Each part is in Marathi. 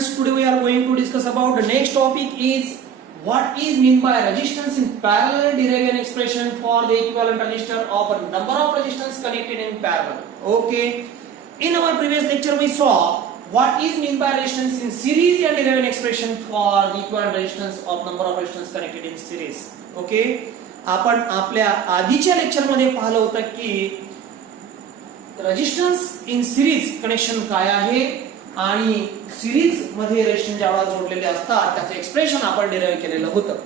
students, today we are going to discuss about the next topic is what is meant by resistance in parallel. Derive an expression for the equivalent resistor of a number of resistors connected in parallel. Okay. In our previous lecture we saw what is meant by resistance in series and derive an expression for the equivalent resistance of number of resistors connected in series. Okay. आपण आपल्या आधीच्या लेक्चर मध्ये पाहिलं होतं की रेजिस्टन्स इन सिरीज कनेक्शन काय आहे आणि सिरीज मध्ये रेजिस्टन्स ज्यावेळेला जोडलेले असतात त्याचं एक्सप्रेशन आपण डिराइव्ह केलेलं होतं.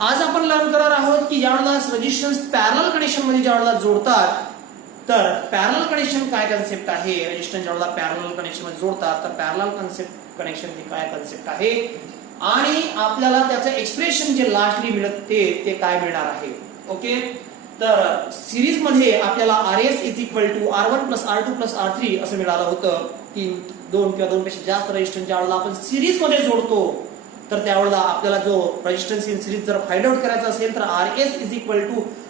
आज आपण लर्न करणार आहोत की ज्यावेळेला रेजिस्टन्स पॅरलल कनेक्शन मध्ये ज्यावेळेला जोडतात तर पॅरलल कनेक्शन काय कन्सेप्ट आहे. रेजिस्टन्स ज्यावेळेला पॅरलल कनेक्शन मध्ये जोडतात तर पॅरलल कनेक्शन हे काय कन्सेप्ट आहे आणि आपल्याला त्याचं एक्सप्रेशन जे लास्टली मिळते ते काय मिळणार आहे. ओके. तर सिरीज मध्ये आपल्याला RS R1 R2 R3 असं मिळालं होतं. दोन किंवा दोन पेक्षा जास्त रेजिस्टन्स ज्यावेळेला आपण सिरीज मध्ये जोडतो तर त्यावेळेला आपल्याला जो रेजिस्टन्स इन सिरीज जर फाइंड आउट करायचा असेल तर RS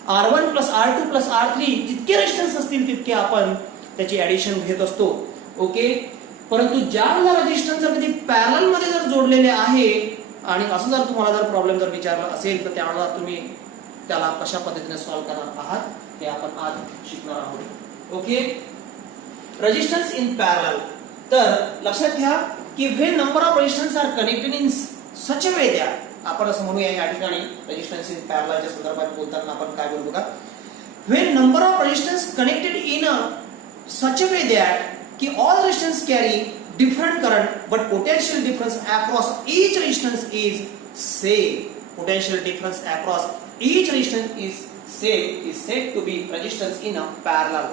R1 R2 R3 जितके रेजिस्टन्स असतील तितके आपण त्याची ऍडिशन घेत असतो. ओके. परंतु ज्यावेळेला रेजिस्टन्स जर कधी पॅरलल मध्ये जर जोडलेले आहे आणि असं जर तुम्हाला जर प्रॉब्लेम जर विचारला असेल तर त्यावेळेला तुम्ही त्याला कशा पद्धतीने सॉल्व्ह करणार आहात ते आपण आज शिकणार आहोत. ओके. Resistance in parallel. तर लक्षात घ्या की when number of resistance are connected in such a way that आपण असं म्हणूया या ठिकाणी रेजिस्टन्स इन पॅरललच्या संदर्भात बोलताना आपण काय बोलू का when number of resistance connected in such a way that की all resistance carry different current but potential difference across each resistance is same. Potential difference across each resistance is same is said to be resistance in a parallel.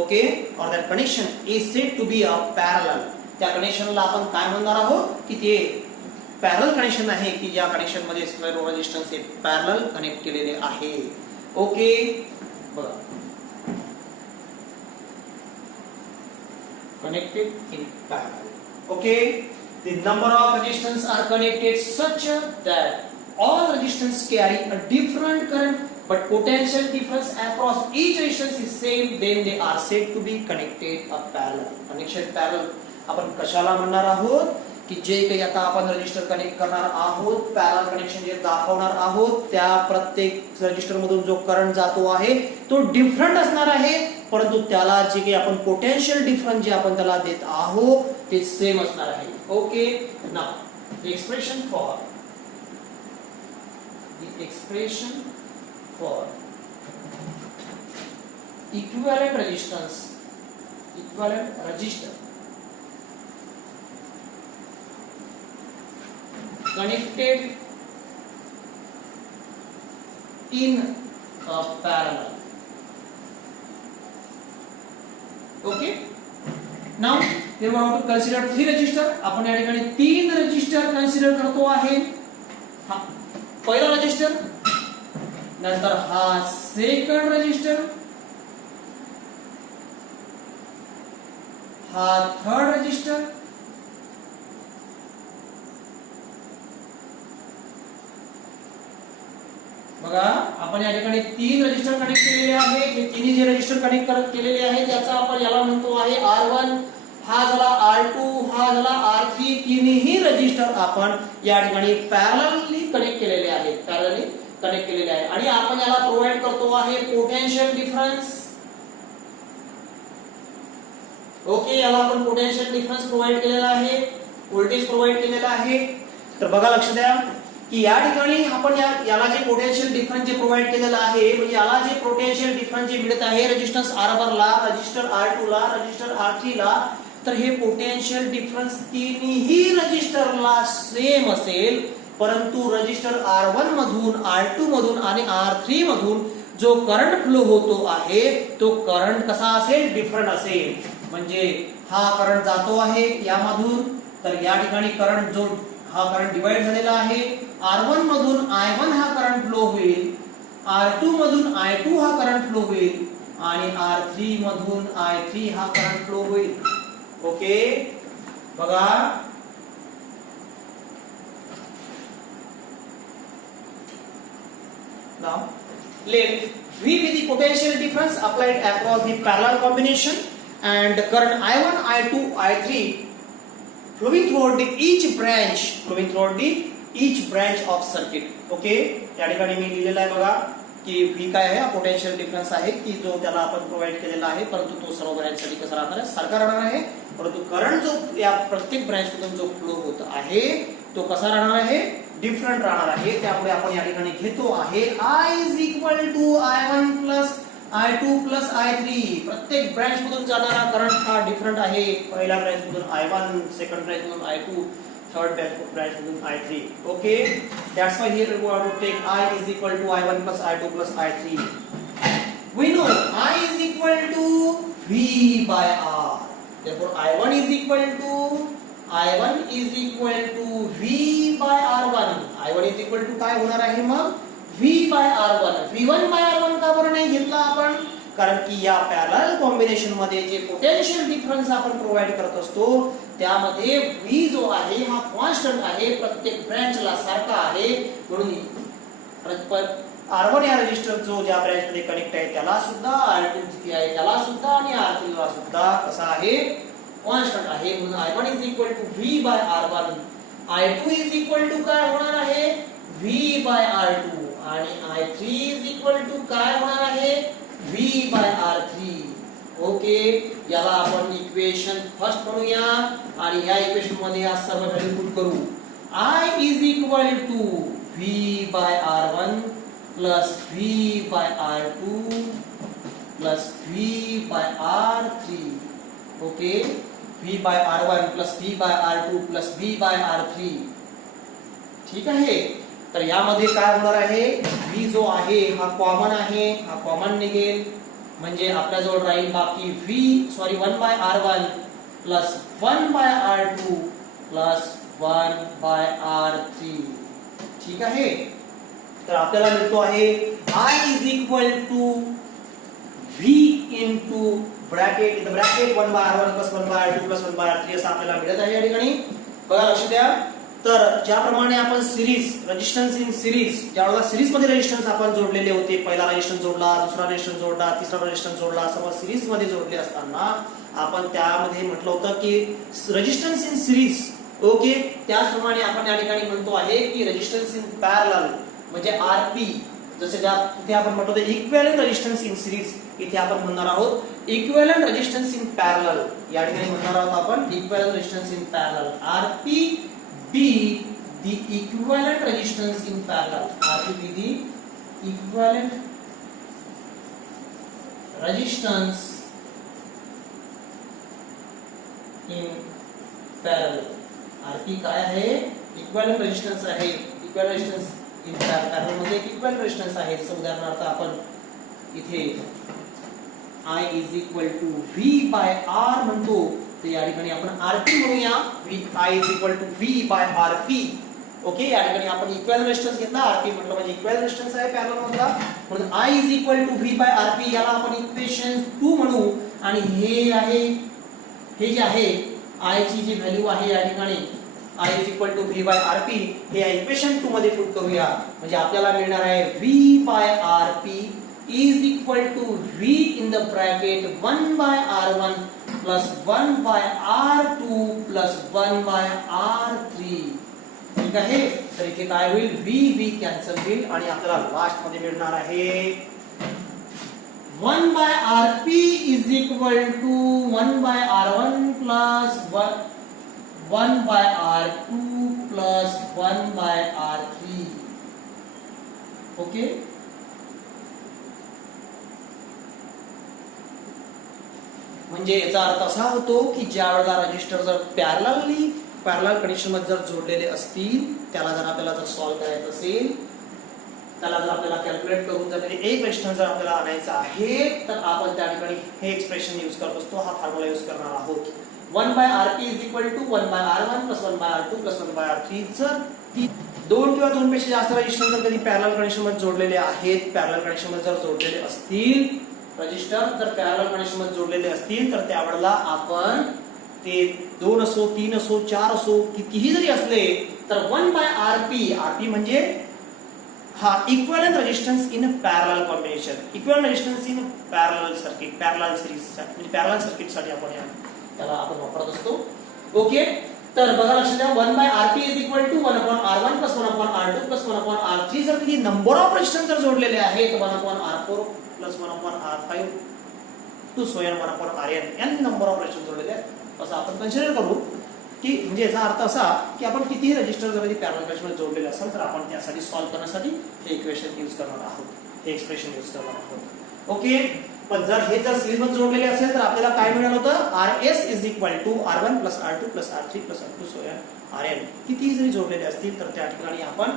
Okay, or that connection is said to be a parallel. त्या कनेक्शनला आपण काय म्हणणार आहोत की ते पॅरलल कनेक्शन आहे की ज्या कनेक्शन मध्ये सर्व रेजिस्टन्स हे पॅरलल कनेक्ट केलेले आहे. ओके. बघा connected in parallel. Okay, the number of resistors are connected such that all resistors carry a different current but potential difference across each resistance is same, then they are said to be connected a parallel. Connection parallel आपण कशाला म्हणणार आहोत की जे काही आता आपण रेजिस्टर कनेक्ट करणार आहोत पॅरलल कनेक्शन जे दाखवणार आहोत त्या प्रत्येक रेजिस्टर मधून जो करंट जातो आहे तो डिफरंट असणार आहे परंतु त्याला जे काही आपण पोटेन्शियल डिफरन्स जे आपण त्याला देत आहोत ते सेम असणार आहे. Okay. Now the expression for equivalent resistor connected in a parallel. Okay. Now we want to consider three resistor. आपण या ठिकाणी तीन रेजिस्टर कन्सिडर करतो आहे. हा पहिला रेजिस्टर नंतर हा सेकंड रेजिस्टर हा थर्ड रेजिस्टर बघा आपण या ठिकाणी तीन रेजिस्टर कनेक्ट केलेले आहेत. हे तिन्ही जे रेजिस्टर कनेक्ट केलेले आहेत त्याचा आपण याला म्हणतो आहे R1 हा झाला R2 हा झाला R3. तिन्ही रेजिस्टर आपण या ठिकाणी पॅरलली कनेक्ट केलेले आहेत आणि आपण याला प्रोव्हाइड करतो आहे पोटेन्शियल डिफरन्स. ओके. याला आपण पोटेन्शियल डिफरन्स प्रोव्हाइड केलेला आहे व्होल्टेज प्रोव्हाइड केलेला आहे. तर बघा लक्ष द्या की या ठिकाणी आपण याला जे पोटेन्शियल डिफरन्स जे प्रोव्हाइड केलेला आहे म्हणजे याला जे पोटेन्शियल डिफरन्स जे मिळत आहे रेजिस्टन्स R1 ला रेजिस्टर R2 ला रेजिस्टर R3 ला तर हे पोटेन्शियल डिफरन्स तिन्ही रेजिस्टरला सेम असेल परंतु रेजिस्टर R1 मधून R2 मधून आणि R3 मधून जो करंट फ्लो होतो आहे तो करंट कसा असेल डिफरंट असेल. म्हणजे हा करंट जातो आहे यामधून तर या ठिकाणी करंट जो हा करंट डिवाइड झालेला आहे R1 मधून I1 हा करंट फ्लो होईल R2 मधून I2 हा करंट फ्लो होईल आणि R3 मधून I3 हा करंट फ्लो होईल. ओके. बघा now let V be the potential difference applied across the parallel combination and current I1 I2 I3 flowing throughout the each branch of circuit. Okay, या ठिकाणी मी लिहिलेलं आहे बघा की V काय आहे, पोटेन्शियल डिफरन्स आहे की जो त्याला आपण प्रोव्हाइड केलेला आहे, परंतु तो सर्व ब्रँचसाठी कसा राहणार आहे, सारखा राहणार आहे. परंतु करंट जो या प्रत्येक ब्रँच मधून जो फ्लो होत आहे तो कसा राहणार आहे, डिफरंट राहणार आहे. त्यामुळे आपण या ठिकाणी घेतो आहे I is equal to I1 plus I2 plus I3. प्रत्येक ब्रँच मधून जाणारा करंट हा डिफरंट आहे. पहिल्या ब्रँच मधून I1, सेकंड ब्रँच मधून I2, third branch मधून I3. Okay, that's why here we have to take I is equal to I1 plus I2 plus I3. We know I is equal to V by R. Therefore I1 is equal to V by R1. I1 is equal to काय होणार आहे मग, V by R1. V1 by R1 का बरं नाही घेतला आपण, कारण की या पॅरलल कॉम्बिनेशन मध्ये जे पोटेन्शियल डिफरन्स आपण प्रोव्हाइड करत असतो त्यामध्ये V जो आहे हा कॉन्स्टंट आहे, प्रत्येक ब्रँचला सारखा आहे. म्हणून R1 या रेजिस्टर जो ज्या ब्रँच मध्ये कनेक्ट आहे त्याला सुद्धा, R2 जिथे आहे त्याला सुद्धा आणि R3 ला सुद्धा कसा आहे, कॉन्स्टंट आहे. म्हणून I1 is equal to V by R1. I2 is equal to काय होणार आहे, V by R2. आणि I3 is equal to काय होणार आहे, V by R3. ओके, याला आपण इक्वेशन फर्स्ट म्हणूया आणि या इक्वेशन मध्ये या सर्व व्हॅल्यू पुट करू. I is equal to V by R1 plus V by R2 plus V by R3. Okay, V by R1 plus V by R2 plus V by R3. ठीक आहे. तर यामध्ये काय होणार आहे, V जो आहे हा कॉमन आहे, हा कॉमन निघेल. म्हणजे आपल्याजवळ राहील बाकी 1 by R1 plus 1 by R2 plus 1 by R3. ठीक आहे. तर आपल्याला मिळतो आहे I is equal to V into bracket in the bracket 1 by R1 plus 1 by R2 plus 1 by R3 असं आपल्याला मिळत आहे या ठिकाणी. बघा लक्ष द्या. तर ज्याप्रमाणे आपण सिरीज रेजिस्टन्स इन सिरीज, ज्यावेळेला सिरीज मध्ये रेजिस्टन्स आपण जोडलेले होते, पहिला रेजिस्टन्स जोडला, दुसरा रेजिस्टन्स जोडला, तिसरा रेजिस्टन्स जोडला, सर्व सिरीज मध्ये जोडले असताना आपण त्यामध्ये म्हटलं होतं की रेजिस्टन्स इन सिरीज. ओके, त्याचप्रमाणे आपण या ठिकाणी म्हणतो आहे की रेजिस्टन्स इन पॅरलल म्हणजे आरपी, जसे तिथे आपण म्हणतो इक्विव्हॅलेंट रेजिस्टन्स इन सिरीज, इथे आपण म्हणणार आहोत इक्विव्हॅलेंट रेजिस्टन्स इन पॅरलल. या ठिकाणी म्हणणार आहोत आपण equivalent resistance in parallel. RP be the equivalent resistance in parallel. RP be the equivalent resistance in parallel. RP काय आहे, equivalent resistance आहे. equivalent resistance in parallel मध्ये equivalent resistance आहे. जसं उदाहरणार्थ आपण इथे I is equal to V by R म्हणतो, तर या ठिकाणी आपण RP म्हणूया. I is equal to V by RP. Okay, या ठिकाणी आपण इक्विव्हॅलेंट रेजिस्टन्स घेतला, RP म्हटलं म्हणजे इक्विव्हॅलेंट रेजिस्टन्स आहे पॅरलल मधला. म्हणून I is equal to V by RP याला आपण इक्वेशन 2 म्हणू. आणि हे जे आहे I ची जी व्हॅल्यू आहे या ठिकाणी I is equal to V by RP हे या इक्वेशन 2 मध्ये पुट करूया. म्हणजे आपल्याला मिळणार आहे V by RP is equal to V in the bracket 1 by R1 plus 1 by R2 plus 1 by R3. ठीक आहे. तर इथे काय होईल, V कॅन्सल होईल आणि आपल्याला लास्ट मध्ये मिळणार आहे 1 by RP is equal to 1 by R1 plus 1 by R2 plus 1 by R3. Okay, म्हणजे याचा अर्थ असा होतो की ज्या वेळेला रजिस्टर जर पॅरलल कनेक्शन मध्ये जर जोडलेले असतील, त्याला जर आपल्याला जर सॉल्व्ह करायचं असेल, त्याला जर आपल्याला कॅल्क्युलेट करून जर एक रेजिस्टन्स जर आपल्याला आणायचा आहे, तर आपण त्या ठिकाणी हे एक्सप्रेशन यूज करत असतो, हा फॉर्म्युला यूज करणार आहोत. 1 by RP is equal to 1 by R1 plus 1 by R2 plus 1 by R3. जर ती दोन किंवा दोन पेक्षा जास्त रेजिस्टन्स जर कधी पॅरलल कनेक्शन मध्ये जोडलेले आहेत, पॅरलल कनेक्शन मध्ये जर जोडलेले असतील, रजिस्टर जर पॅरलल कनेक्शन मध्ये जोडलेले असतील, तर त्यावेळेला आपण ते 2 असो, 3 असो, 4 असो, कितीही जरी असले, तर 1 by RP म्हणजे हा equivalent resistance in parallel combination, equivalent resistance in parallel circuit, parallel series म्हणजे पॅरलल सर्किट साठी आपण त्याला आपण वापरत असतो. ओके, तर बघा लक्षात द्या 1/Rp is equal to 1/R1 plus 1/R2 plus 1/R3 जर किती नंबर ऑफ रेजिस्टन्स जर जोडलेले आहेत 1/R4 plus 1/R5 to so n 1/Rn n number of resistance जोडलेले आहेत असं आपण कन्सिडर करू की म्हणजे याचा अर्थ असा की आपण कितीही रजिस्टर जर पॅरलल कनेक्शन मध्ये जोडलेले असेल तर आपण त्यासाठी सॉल्व्ह करण्यासाठी हे इक्वेशन यूज करणार आहोत हे एक्सप्रेशन यूज करणार आहोत ओके पण जर हे जर सीरीज मध्ये जोडलेले असेल तर आपल्याला काय मिळालं होतं Rs is equal to R1 plus R2 plus R3 plus R2 so n Rn कितीही जरी जोडलेले असतील तर त्या ठिकाणी आपण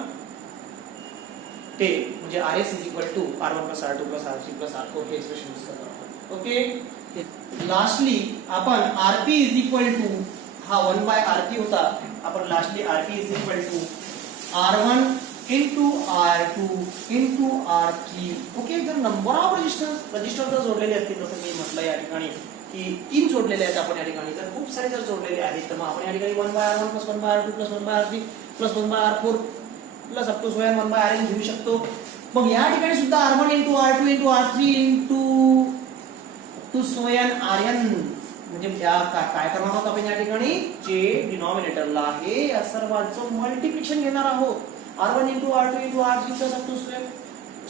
ते म्हणजे Rs is equal to R1 plus R2 plus R3 plus R4 हे एक्सप्रेशन यूज करणार आहोत ओके लास्टली आपण Rp इज इक्वल टू हा 1/Rp होता आपण lastly Rp is equal to R1 into R2 into R3 okay जर नंबर ऑफ रजिस्टर जर जोडलेले असतील जसं मी म्हटलं या ठिकाणी की 3 जोडलेले आहेत आपण या ठिकाणी तर खूप सारे जर जोडलेले आहेत तर मग आपण या ठिकाणी 1/R1 plus 1/R2 plus 1/R3 plus 1/R4 plus up to so n 1/Rn घेऊ शकतो मग या ठिकाणी सुद्धा R1 into R2 into R3 into to so n Rn म्हणजे काय करणार आहोत आपण या ठिकाणी जे डिनॉमिनेटरला आहे या सर्वांचं मल्टिप्लिकेशन घेणार आहोत R1 into R2 into R3 plus up to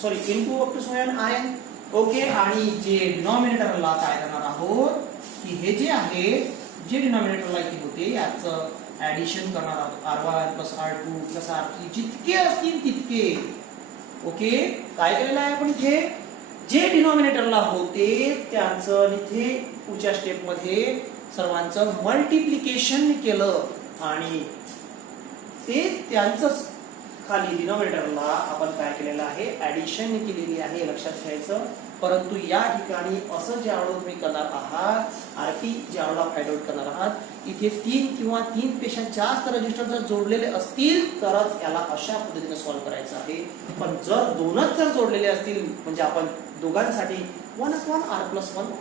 sorry into up to so on Rn okay आणि जे डिनॉमिनेटरला काय करणार आहोत की हे जे आहे जे डिनॉमिनेटरला इथे होते याचं ऍडिशन करणार आहोत R1 plus R2 plus R3 जितके असतील तितके ओके काय केलेलं आहे आपण इथे जे डिनॉमिनेटरला होते त्यांचं इथे पुढच्या स्टेप मध्ये सर्वांचं मल्टिप्लिकेशन केलं आणि ते त्यांचं खाली डिनॉमिनेटरला आपण काय केलेलं आहे ऍडिशन केलेली आहे लक्षात घ्यायचं परंतु या ठिकाणी असं ज्यावेळेला तुम्ही करणार आहात आरपी ज्यावेळेला फाइंड आउट करणार आहात इथे 3 किंवा 3 पेक्षा जास्त रजिस्टर जर जोडलेले असतील तरच याला अशा पद्धतीने सॉल्व्ह करायचं आहे पण जर दोनच जर जोडलेले असतील म्हणजे आपण दोघांसाठी 1/R+1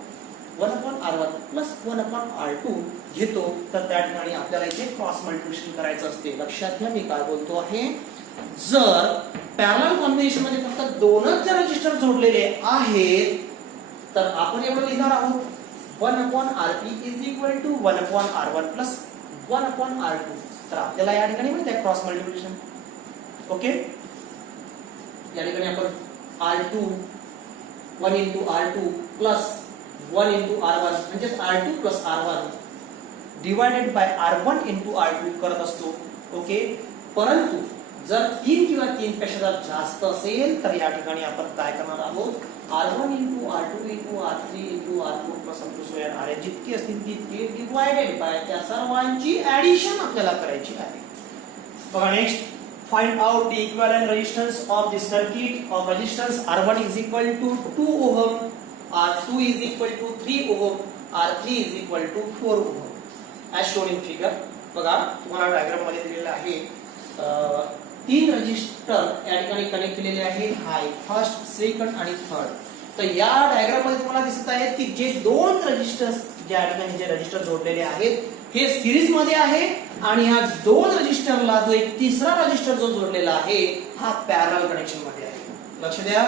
1/R1 प्लस 1/R2 घेतो तर त्या ठिकाणी आपल्याला इथे क्रॉस मल्टिप्लिकेशन करायचं असते लक्षात घ्या मी काय बोलतो आहे जर पॅरलल कॉम्बिनेशन मध्ये फक्त दोनच जर रजिस्टर जोडलेले आहेत तर आपण एवढं लिहिणार आहोत 1/Rp is equal to 1/R1 plus 1/R2 तर आपल्याला या ठिकाणी माहिती आहे क्रॉस मल्टिप्लिकेशन ओके या ठिकाणी आपण R2 1 into R2 plus 1 into R1 म्हणजे R2 plus R1 divided by R1 into R2 करत असतो ओके परंतु जर 3 किंवा 3 पेक्षा जर जास्त असेल तर या ठिकाणी आपण काय करणार आहोत R1 into R2 into R3 into R4 plus up to so n Rn जितकी असतील तितके डिवाइडेड बाय त्या सर्वांची ऍडिशन आपल्याला करायची आहे बघा next find out the equivalent resistance of the circuit of resistance R1 is equal to 2 ohm R2 is equal to 3 ohm R3 is equal to 4 ohm as shown in figure बघा तुम्हाला डायग्राम मध्ये दिलेला आहे 3 रजिस्टर या ठिकाणी कनेक्ट केलेले आहेत हाय फर्स्ट सेकंड आणि थर्ड तर या डायग्राम मध्ये तुम्हाला दिसत आहे की जे दोन रजिस्टर्स ज्या ठिकाणी जे रजिस्टर जोडलेले आहेत हे सिरीज मध्ये आहे आणि ह्या दोन रजिस्टरला जो एक तिसरा रजिस्टर जो जोडलेला आहे हा पॅरलल कनेक्शन मध्ये आहे लक्ष द्या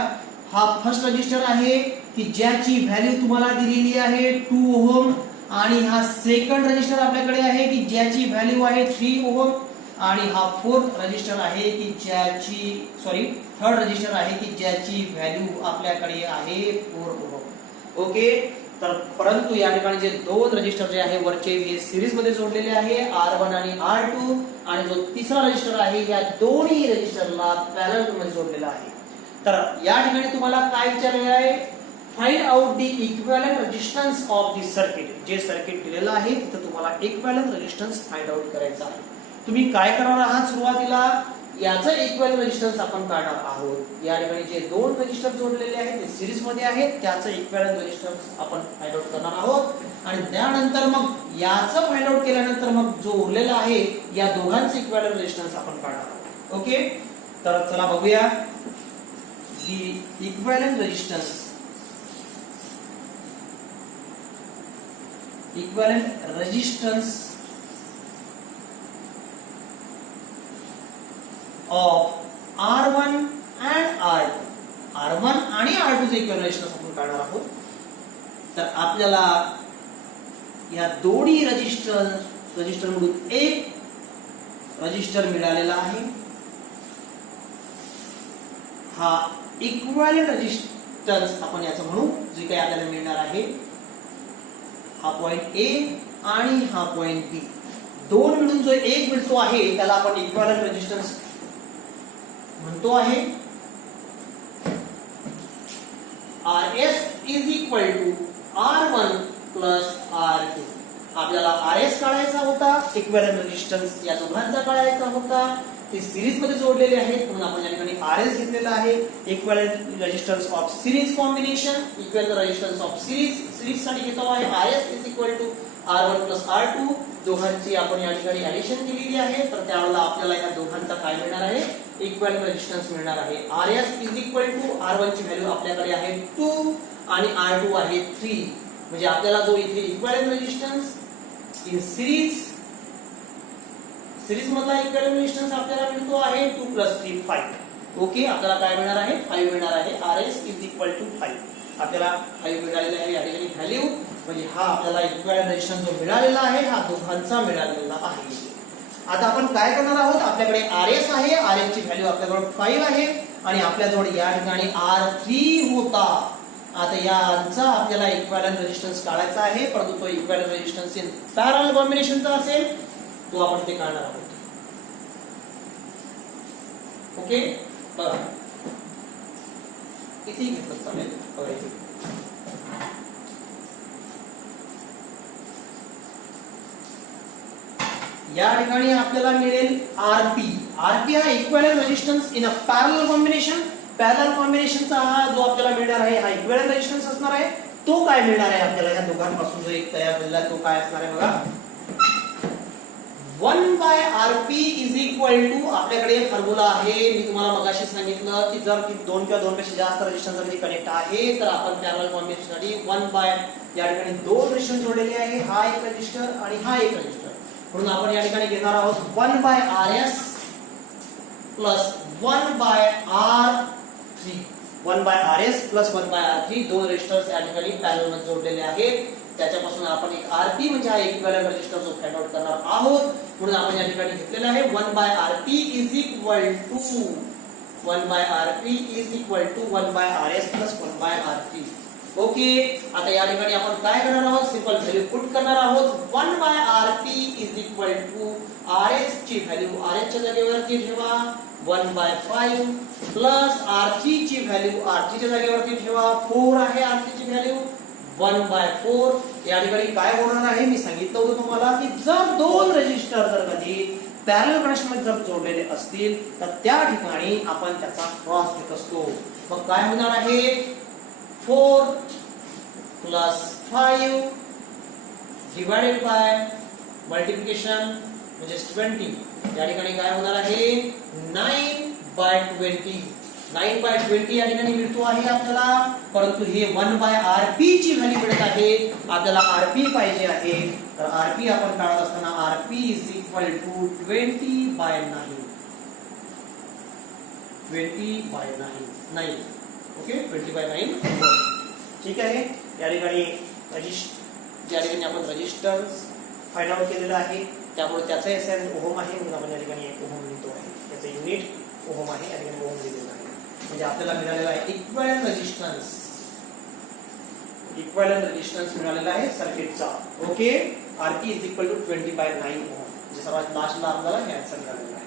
हा फर्स्ट रजिस्टर आहे की ज्याची व्हॅल्यू तुम्हाला दिलेली आहे 2 ओहम आणि हा सेकंड रजिस्टर आपल्याकडे आहे की ज्याची व्हॅल्यू आहे 3 ओहम आणि हा फोर्थ रजिस्टर आहे की ज्याची थर्ड रजिस्टर आहे की ज्याची व्हॅल्यू आपल्याकडे आहे 4 ओहम ओके तर परंतु या ठिकाणी जे दोन रजिस्टर जे आहे वरचे हे सिरीज मध्ये जोडलेले आहे R1 आणि R2 आणि जो तिसरा रजिस्टर आहे या दोन्ही रजिस्टरला पॅरलल मध्ये जोडलेला आहे तर या ठिकाणी तुम्हाला काय विचारलेलं आहे find out the equivalent resistance of the circuit जे सर्किट दिलेलं आहे तिथे तुम्हाला इक्विव्हॅलेंट रेजिस्टन्स फाइंड आउट करायचा आहे तुम्ही काय करणार आहात सुरुवातीला याचा इक्विव्हॅलेंट रेजिस्टन्स आपण काढणार आहोत या ठिकाणी जे दोन रजिस्टर जोडलेले आहेत ते सिरीज मध्ये आहेत त्याचा इक्विव्हॅलेंट रेजिस्टन्स आपण फाइंड आउट करणार आहोत आणि त्यानंतर मग याचा फाइंड आउट केल्यानंतर मग जो उरलेला आहे या दोघांचे इक्विव्हॅलेंट रेजिस्टन्स आपण काढणार आहोत ओके तर चला बघूया the equivalent resistance of R1 and R2 R1 आणि R2 चे इक्विव्हॅलेंट रेजिस्टन्स आपण काढणार आहोत तर आपल्याला या दोन्ही रजिस्टर मधून एक रजिस्टर मिळालेला आहे. हा इक्विव्हॅलेंट रेजिस्टन्स आपण याचं म्हणू, जे काही आपल्याला मिळणार आहे. हा पॉइंट ए आणि हा पॉइंट बी दोन मिळून जो एक मिळतो आहे त्याला आपण इक्विव्हॅलेंट रेजिस्टन्स म्हणतो आहे. RS is equal to R1 plus R2. आपल्याला RS काढायचा होता, इक्विव्हॅलेंट रेजिस्टन्स या दोघांचा काढायचा होता. ते सिरीज मध्ये जोडलेले आहेत म्हणून आपण या ठिकाणी RS घेतलेला आहे. Equivalent resistance of series combination, equivalent resistance of series साठी घेतो आहे. RS is equal to R1 plus R2. दोघांची आपण या ठिकाणी ऍडिशन केलेली आहे, तर त्यावेळेला आपल्याला या दोघांचा काय मिळणार आहे, इक्विव्हॅलेंट रेजिस्टन्स मिळणार आहे. RS is equal to R1 ची व्हॅल्यू आपल्याकडे आहे 2 आणि R2 आहे 3. म्हणजे आपल्याला जो इथे इक्विव्हॅलेंट रेजिस्टन्स इन सिरीज मधला इक्विव्हॅलेंट रेजिस्टन्स आपल्याला मिळतो आहे 2 + 3 5. ओके, आपल्याला काय मिळणार आहे, 5 मिळणार आहे. RS is equal to 5. आपल्याला 5 मिळालेला आहे या ठिकाणी व्हॅल्यू. म्हणजे हा आपल्याला इक्विव्हॅलेंट रेजिस्टन्स जो मिळालेला आहे हा दोघांचा मिळालेला आहे. आता आपण काय करणार आहोत, आपल्याकडे RS आहे, RS ची व्हॅल्यू आपल्याजवळ 5 आहे आणि आपल्याजवळ या ठिकाणी R3 होता. आता यांचा आपल्याला इक्विव्हॅलेंट रेजिस्टन्स काढायचा आहे, परंतु तो इक्विव्हॅलेंट रेजिस्टन्स इन पॅरलल कॉम्बिनेशनचा असेल, तो आपण ते काढणार आहोत. ओके, बघा इथे घेतलं चालेल. बघा इथे या ठिकाणी आपल्याला मिळेल RP. RP हा equivalent resistance in a parallel combination. Parallel कॉम्बिनेशनचा हा जो आपल्याला मिळणार आहे हा इक्विव्हॅलेंट रेजिस्टन्स असणार आहे. तो काय मिळणार आहे आपल्याला, या दोघांपासून जो एक तयार झालेला तो काय असणार आहे बघा. 1/RP is equal to, आपल्याकडे फॉर्म्युला आहे, मी तुम्हाला मगाशी सांगितलं की जर 2 किंवा 2 पेक्षा जास्त रेजिस्टन्स जर कनेक्ट आहे तर आपण पॅरलल कॉम्बिनेशन साठी 1 या ठिकाणी 2 रेजिस्टन्स जोडलेले आहे. हा एक रेजिस्टर आणि हा एक रेजिस्टर, म्हणून आपण या ठिकाणी घेणार आहोत 1/RS plus 1/R3. 1/RS plus 1/R3 दोन रेजिस्टर्स या ठिकाणी पॅरलल मध्ये जोडलेले आहेत. त्याच्यापासून आपण एक RP म्हणजे हा इक्विव्हॅलेंट रेजिस्टर जो फाइंड आउट करणार आहोत, म्हणून आपण या ठिकाणी घेतलेला आहे 1/RP is equal to 1/RS plus 1/R3. Okay, आता या ठिकाणी आपण काय करणार आहोत, सिंपल व्हॅल्यू पुट करणार आहोत. 1/RP is equal to RS ची व्हॅल्यू RS च्या जागेवरती ठेवा 1/5 प्लस R3 ची व्हॅल्यू R3 च्या जागेवरती ठेवा 4 आहे R3 ची व्हॅल्यू 1/4. या ठिकाणी काय होणार आहे, मी सांगितलं होतं तुम्हाला की जर दोन रेजिस्टर जर कधी पॅरलल कनेक्शन मध्ये जर जोडलेले असतील तर त्या ठिकाणी आपण त्याचा क्रॉस घेत असतो. मग काय होणार आहे, 4 + 5 डिवाइडेड बाय मल्टिप्लिकेशन म्हणजे 20. या ठिकाणी काय होणार आहे, 9/20. 9/20 या ठिकाणी मिळतो आहे आपल्याला, परंतु हे 1/RP ची व्हॅल्यू मिळत आहे. आपल्याला RP पाहिजे आहे, तर RP आपण काढत असताना RP is equal to 20/9. 20/9. Okay, 20/9. ठीक आहे. या ठिकाणी ज्या ठिकाणी आपण रेजिस्टन्स फाइंड आउट केलेला आहे त्यामुळे त्याचा एसएन ओहम आहे, म्हणून आपण या ठिकाणी 1 ओहम लिहितो आहे. त्याचे युनिट ओहम आहे, या ठिकाणी ओहम लिहिलेला आहे. म्हणजे आपल्याला मिळालेला आहे इक्विव्हॅलेंट रेजिस्टन्स मिळालेला आहे सर्किटचा. Okay, RP is equal to 20/9 ohm. जे सर्वात लास्टला आपल्याला हे आन्सर मिळालेला आहे.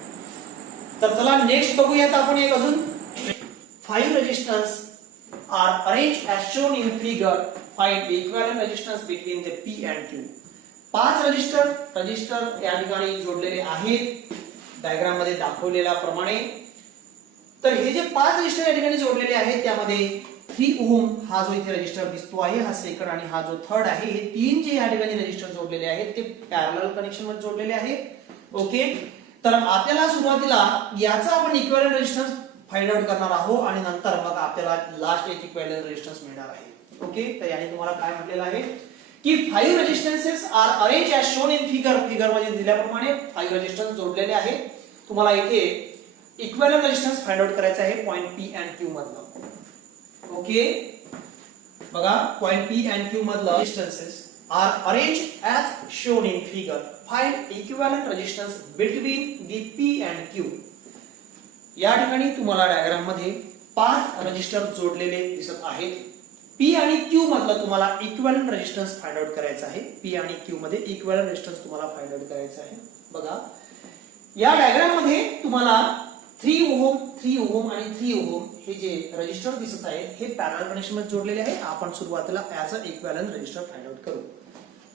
तर चला नेक्स्ट बघूयात आपण एक अजून. 5 resistance are arranged as shown in figure. Find the equivalent resistance between the P and Q. 5 register या ठिकाणी जोडलेले आहेत डायग्राम मध्ये दाखवलेल्या प्रमाणे. तर हे जे 5 रजिस्टर या ठिकाणी जोडलेले आहेत त्यामध्ये 3 ओहम हा जो इथे रजिस्टर दिसतो आहे हा सेकंड आणि हा जो थर्ड आहे, हे 3 जे या ठिकाणी रजिस्टर जोडलेले आहेत ते पॅरलल कनेक्शन मध्ये जोडलेले आहेत. ओके, तर आपल्याला सुरुवातीला याचा आपण इक्विव्हॅलेंट रेजिस्टन्स फाइंड आउट करणार आहोत आणि नंतर मग आपल्याला लास्ट एक इक्विव्हॅलेंट रेजिस्टन्स मिळणार आहे. ओके, तर याने तुम्हाला काय म्हटलेलं आहे की 5 resistances are arrange as shown in figure मध्ये दिल्याप्रमाणे 5 रेजिस्टन्स जोडलेले आहेत. तुम्हाला इथे इक्विव्हॅलेंट रेजिस्टन्स फाइंड आउट करायचा आहे पॉइंट P and Q मधलं. ओके, बघा पॉइंट P and Q मधलं resistances are arrange as shown in figure. Find equivalent resistance between the P and Q. या ठिकाणी तुम्हाला डायग्राम मध्ये 5 रेझिस्टर जोडलेले दिसत आहेत. P आणि Q मधला तुम्हाला इक्विव्हॅलंट रेझिस्टन्स फाइंड आउट करायचा आहे. P आणि Q मध्ये इक्विव्हॅलंट रेझिस्टन्स तुम्हाला फाइंड आउट करायचा आहे. बघा या डायग्राम मध्ये तुम्हाला 3 ओहम 3 ओहम आणि 3 ओहम हे जे रेझिस्टर दिसत आहेत हे पॅरलल कनेक्शन मध्ये जोडलेले आहे. आपण सुरुवातीला as a equivalent resistor find out करू.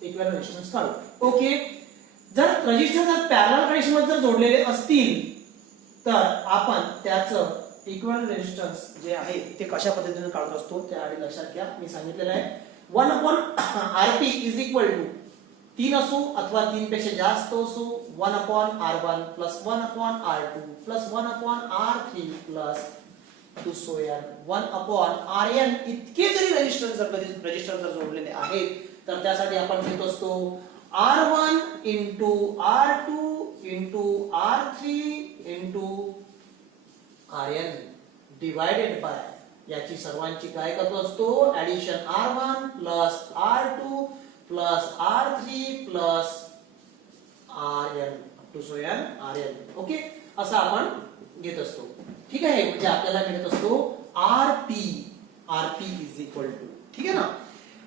इक्विव्हॅलंट रेझिस्टन्स काढू. ओके, जर रेझिस्टर जर पॅरलल कनेक्शन मध्ये जर जोडलेले असतील तर आपण त्याचं इक्विव्हॅलंट रेझिस्टन्स जे आहे ते कशा पद्धतीने काढत असतो ते आधी लक्षात घ्या. मी सांगितलेलं आहे 1/Rp इज इक्वल टू 3 असो अथवा 3 पेक्षा जास्त असो 1/R1 plus 1/R2 plus 1/R3 plus 1/Rn इतके जरी रेझिस्टर जर जोडलेले आहेत तर त्यासाठी आपण घेत असतो R1 into R2 into R3 into Rn divided by याची सर्वांची काय करतो असतो addition R1 plus R2 plus R3 plus Rn to so n Rn. Okay, असं आपण घेत असतो. ठीक आहे, म्हणजे आपल्याला मिळत असतो Rp इज इक्वल टू. ठीक आहे ना.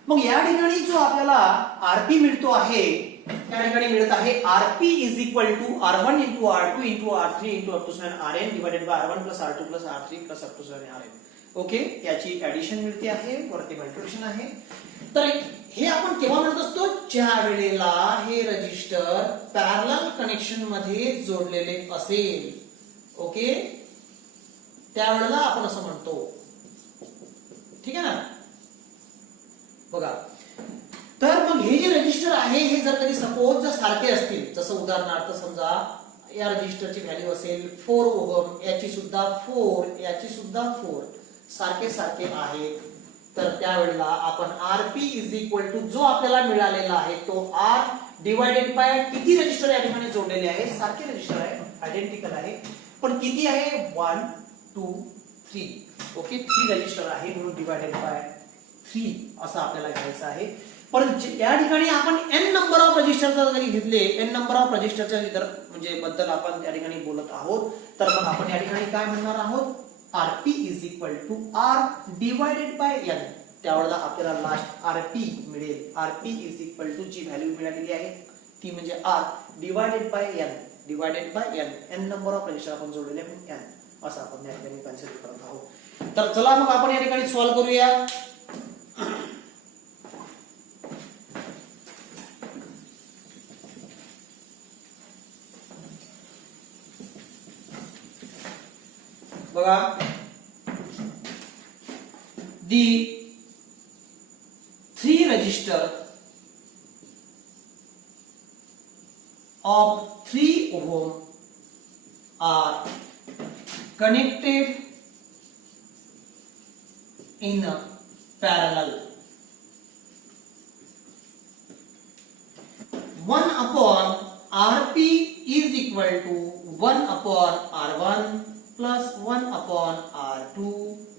मग या ठिकाणी जो आपल्याला Rp मिळतो आहे त्या ठिकाणी मिळत आहे Rp is equal to R1 into R2 into R3 into up to Rn divided by R1 plus R2 plus R3 plus up to Rn. Okay, याची ऍडिशन मिळते आहे, वरती मल्टिप्लिकेशन आहे. तर हे आपण केव्हा म्हणत असतो ज्या वेळेला हे रेझिस्टर पॅरलल कनेक्शन मध्ये जोडलेले असेल. ओके, त्यावेळेला आपण असं म्हणतो. ठीक आहे ना. बघा, तर मग हे जे रेझिस्टर आहे हे जर कधी सपोज जर सारखे असतील, जसं उदाहरणार्थ समजा या रेझिस्टरची व्हॅल्यू असेल 4 ओहम, याची सुद्धा 4, याची सुद्धा 4, सारखे आहेत, तर त्यावेळेला आपण Rp इज इक्वल टू जो आपल्याला मिळालेला आहे तो R डिवाइडेड बाय किती रेझिस्टर या ठिकाणी जोडलेले आहेत, सारखे रेझिस्टर आहे, आयडेंटिकल आहे, पण किती आहे 1 2 3. ओके, 3 रेझिस्टर आहे म्हणून डिवाइडेड बाय 3 असं आपल्याला घ्यायचं आहे. पण या ठिकाणी आपण n नंबर ऑफ रेझिस्टर जर घेतले, n नंबर ऑफ रेझिस्टरच्या म्हणजे बद्दल आपण त्या ठिकाणी बोलत आहोत, तर मग आपण या ठिकाणी काय म्हणणार आहोत Rp is equal to R divided by n. त्यावेळेला आपल्याला लास्ट Rp मिळेल. Rp इज इक्वल टू जी व्हॅल्यू मिळालेली आहे ती म्हणजे R divided by n. n number of resistor आपण जोडलेले आहेत n, असं आपण या ठिकाणी कन्सिडर करत आहोत. तर चला मग आपण या ठिकाणी सॉल्व्ह करूया. बघा, the 3 resistor of 3 ohm are connected in a parallel. 1/Rp is equal to 1/R1 plus 1/R2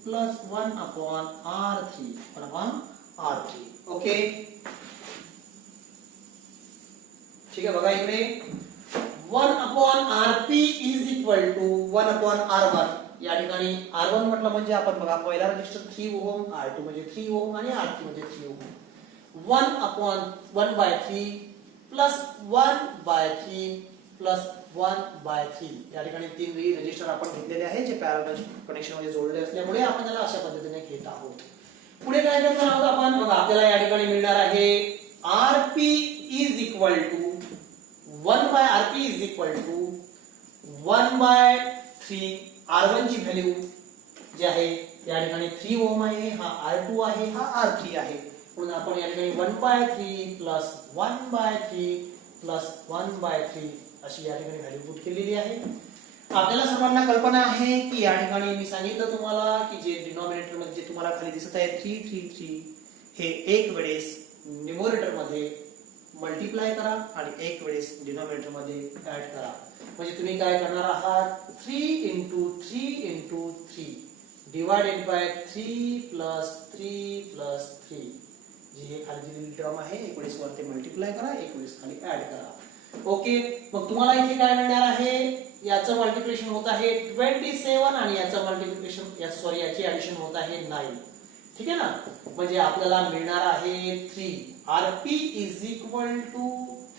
plus 1/R3 1/R3. Okay, ठीक आहे. बघा इकडे 1/Rp is equal to 1/R1. या ठिकाणी R1 म्हटलं म्हणजे आपण बघा पहिला रेझिस्टर 3 ओहम, R2 म्हणजे 3 ओहम आणि R3 म्हणजे 3 ओहम. 1/1/3 plus 1/3 plus 1/3. या ठिकाणी 3 रेझिस्टर आपण घेतलेले आहे जे पॅरलल कनेक्शन मध्ये जोडलेले असल्यामुळे आपण त्याला अशा पद्धतीने घेत आहोत. पुढे काय करणार आहोत आपण, बघा आपल्याला या ठिकाणी मिळणार आहे Rp is equal to 1/Rp is equal to 1/3. R1 ची व्हॅल्यू जी आहे या ठिकाणी 3 ओहम आहे, हा R2 आहे, हा R3 आहे, म्हणून आपण या ठिकाणी 1/3 प्लस 1/3 प्लस 1/3 अशी या ठिकाणी व्हॅल्यू पुट केलेली आहे. आपल्याला सर्वांना कल्पना आहे की या ठिकाणी मी सांगितलं तुम्हाला की जे डिनॉमिनेटर मध्ये जे तुम्हाला खाली दिसत आहे 3 हे एक वेळेस न्यूमरेटर मध्ये मल्टिप्लाय करा आणि एक वेळेस डिनॉमिनेटर मध्ये ऍड करा. म्हणजे तुम्ही काय करणार आहात 3 इंटू 3 डिवाइडेड बाय 3 प्लस 3 जी हे खाली दिलेली टर्म आहे एक वेळेस वरती मल्टिप्लाय करा, एक वेळेस खाली ऍड करा. ओके, मग तुम्हाला इथे काय मिळणार आहे, याचं मल्टिप्लिकेशन होत आहे 27 आणि याचं मल्टिप्लिकेशन सॉरी याची ऍडिशन होत आहे 9. ठीक आहे ना, म्हणजे आपल्याला मिळणार आहे 3. आरपी इज इक्वल टू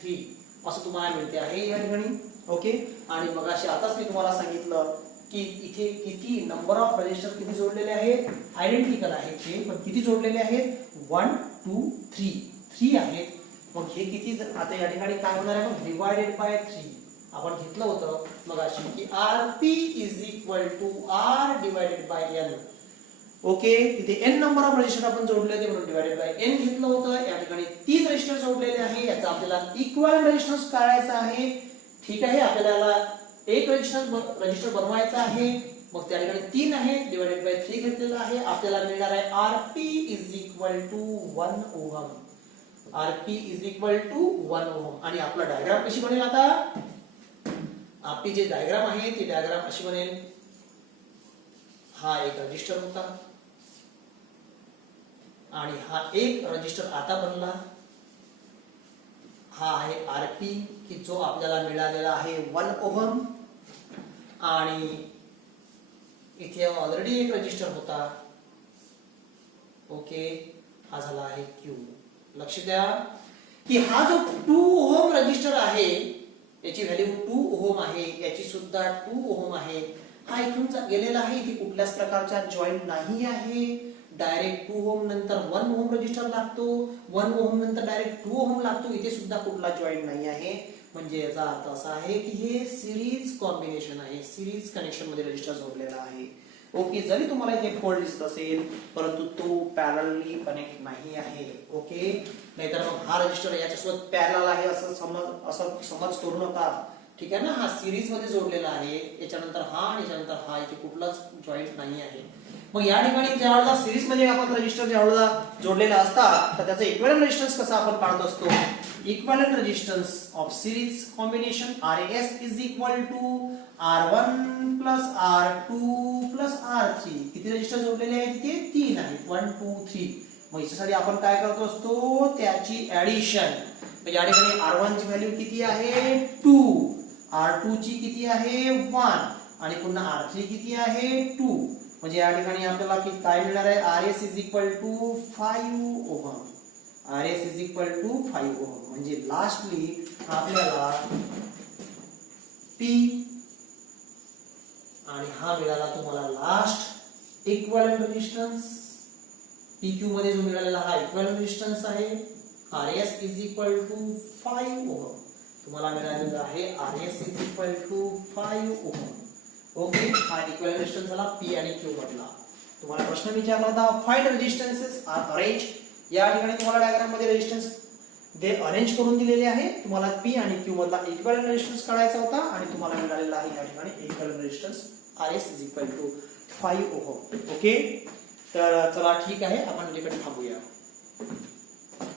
3 असं तुम्हाला मिळते आहे या ठिकाणी. ओके, आणि मग आताच मी तुम्हाला सांगितलं की इथे किती नंबर ऑफ रजिस्टर किती जोडलेले आहेत, आयडेंटिकल आहेत ते, पण किती जोडलेले आहेत 1 2 3 आहेत. मग हे किती आता या ठिकाणी काय होणार आहे, डिवायडेड बाय 3 आपण घेतलं होतं मग अशी की RP is equal to R divided by N. Okay, तिथे एन नंबर ऑफ रजिस्टर आपण जोडले होते म्हणून डिवायडेड बाय एन घेतलं होतं. या ठिकाणी 3 रजिस्टर जोडलेले आहे, याचा आपल्याला इक्विव्हॅलेंट रेजिस्टन्स काढायचा आहे. ठीक आहे, आपल्याला एक रजिस्टर बनवायचा आहे, मग त्या ठिकाणी 3 आहे डिवायडेड बाय 3 घेतलेला आहे. आपल्याला मिळणार आहे RP is equal to 1 ohm. RP is equal to 1 ohm. आणि आपला डायग्राम कशी बनेल, आता आपली जे डायग्राम आहे ती डायग्राम अशी बनेल. हा एक रजिस्टर होता आणि हा एक रजिस्टर आता बनला. हा आहे आरपी की जो आपल्याला मिळालेला आहे 1 ओहम. आणि इथे ऑलरेडी एक रजिस्टर होता. ओके, हा झाला आहे क्यू. लक्ष द्या की हा जो 2 ओहम रजिस्टर आहे याची व्हॅल्यू 2 ओहम आहे, याची सुद्धा 2 ओहम आहे. हा इथून गेलेला आहे, इथे कुठल्याच प्रकारचा जॉईंट नाही आहे. डायरेक्ट 2 ओहम नंतर 1 ओहम रजिस्टर लागतो, 1 ओहम नंतर डायरेक्ट 2 ओहम लागतो. इथे सुद्धा कुठला जॉईंट नाही आहे. म्हणजे याचा अर्थ असा आहे की हे सिरीज कॉम्बिनेशन आहे, सिरीज कनेक्शन मध्ये रजिस्टर जोडलेला आहे. ओके, जरी तुम्हाला इथे फोल्ड दिसत असेल परंतु तो पॅरलली कनेक्ट नाही आहे. ओके, नाहीतर मग हा रजिस्टर याच्यासोबत पॅरलल आहे असं समज करू नका. ठीक आहे ना, हा सिरीज मध्ये जोडलेला आहे. याच्यानंतर हा आणि याच्यानंतर हा, इथे कुठलाच जॉईंट नाही आहे. मग या ठिकाणी ज्यावेळेला सिरीज मध्ये आपण रजिस्टर ज्यावेळेला जोडलेला असतात तर त्याचा इक्विव्हॅलेंट रेजिस्टन्स कसा आपण काढत असतो, equivalent resistance of series combination RS is equal to R1 plus R2 plus R3. किती रजिस्टर जोडलेले आहेत, तिथे 3 आहेत, 1 2 3. मग याच्यासाठी आपण काय करतो असतो, त्याची ऍडिशन. या ठिकाणी R1 ची व्हॅल्यू किती आहे 2, R2 ची किती आहे 1 आणि पुन्हा R3 किती आहे 2. म्हणजे या ठिकाणी आपल्याला काय मिळणार आहे, RS is equal to 5 ohm. RS is equal to 5 ohm. म्हणजे लास्टली आपल्याला P आणि हा मिळाला तुम्हाला लास्ट इक्विव्हॅलेंट रेजिस्टन्स. PQ मध्ये जो मिळालेला हा इक्विव्हॅलेंट रेजिस्टन्स आहे. RS is equal to 5 ohm. तुम्हाला मिळालेला आहे RS is equal to 5 ohm. Okay, हा इक्विव्हॅलेंट रेजिस्टन्स झाला P आणि Q मधला. तुम्हाला प्रश्न विचारला होता फाइंड रेजिस्टन्सेस आर अरेंज. या ठिकाणी तुम्हाला डायग्राम मध्ये रेजिस्टन्स ते अरेंज करून दिलेले आहे. तुम्हाला P आणि Q मधला इक्विव्हॅलेंट रेजिस्टन्स काढायचा होता आणि तुम्हाला मिळालेला आहे या ठिकाणी equivalent resistance RS is equal to 5 ohm. Okay, तर चला ठीक आहे, आपण इकडे थांबूया.